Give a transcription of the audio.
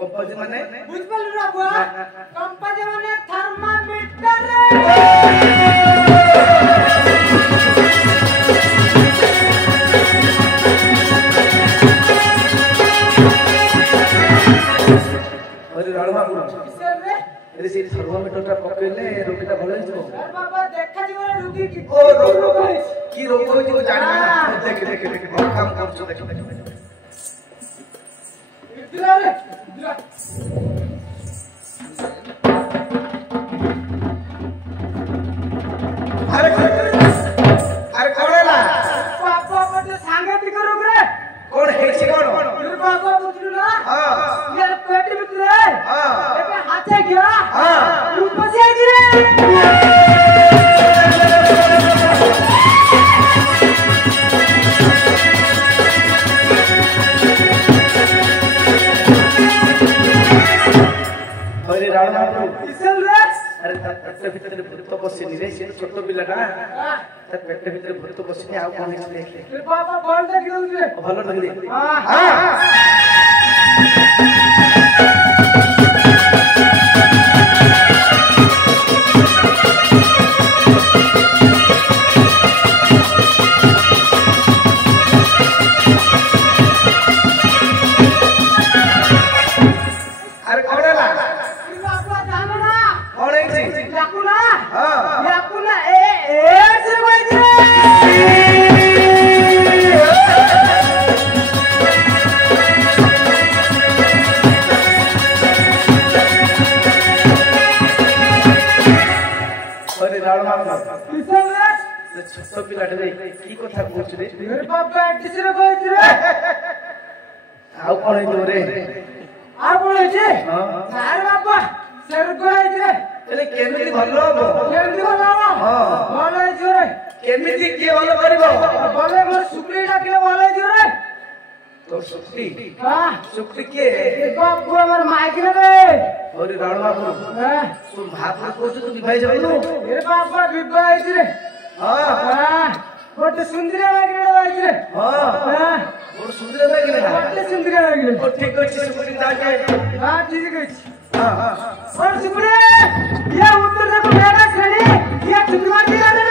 compass माने बुझ पालु रे बुआ कंपास माने थर्मामीटर अरे राणा बाबू किसे रे अरे से थर्मामीटर टा पकेले रोगीटा भलो हिजो अरे बाबा देखा जीव रोगी की ओ रोग की रोग होई तो जानि ना देख काम करछो देख इधर रे इधर अरे कोणला बाबा मते सांगती करो रे कोण हे छी कोण अरे बाबा बुझलु ना हां ये पेट में रे हां एके हाथे गया हां ऊपर से आई रे अरे राणा बाबू किसल रे अरे पेट भीतर भूत बसिनी रे से छोट पिला ना त पेट भीतर भूत बसिनी आ कोन है देख अरे बाबा बोल दे क्यों रे भलो लगे हां हां अरे कोणला अरे बाबा जानो ना कोण है छी याकुला हां याकुला ए से बाई रे अरे राणा बाबू किसल रे छोट पिलाटे रे की कथा कहछ रे अरे बाबा किसरे बाई रे आउ कोन है रे आ बोले छे हां अरे बाबा सर गोई रे एले केमिति भलो हो केमती बोला हां बोले जोरे केमिति के भलो करबो बोले मोर सुकली डाकले बोले जोरे तो सुक्ति हां सुक्ति के बाबू हमर माइक रे अरे राणा बाबू हां तू भात को तू विवाह जाबनु अरे बाबा विवाह रे हां हां कोटे सुंदर लागले बाई रे हां हां और सुंदर लागले ना कोटे सुंदर लागले ओ ठीक अछि सुक्ति जाके हां ठीक है हां हां और सुपुरे ये उत्तर देखो मेरा श्रेणी ये चुनवा दिया रे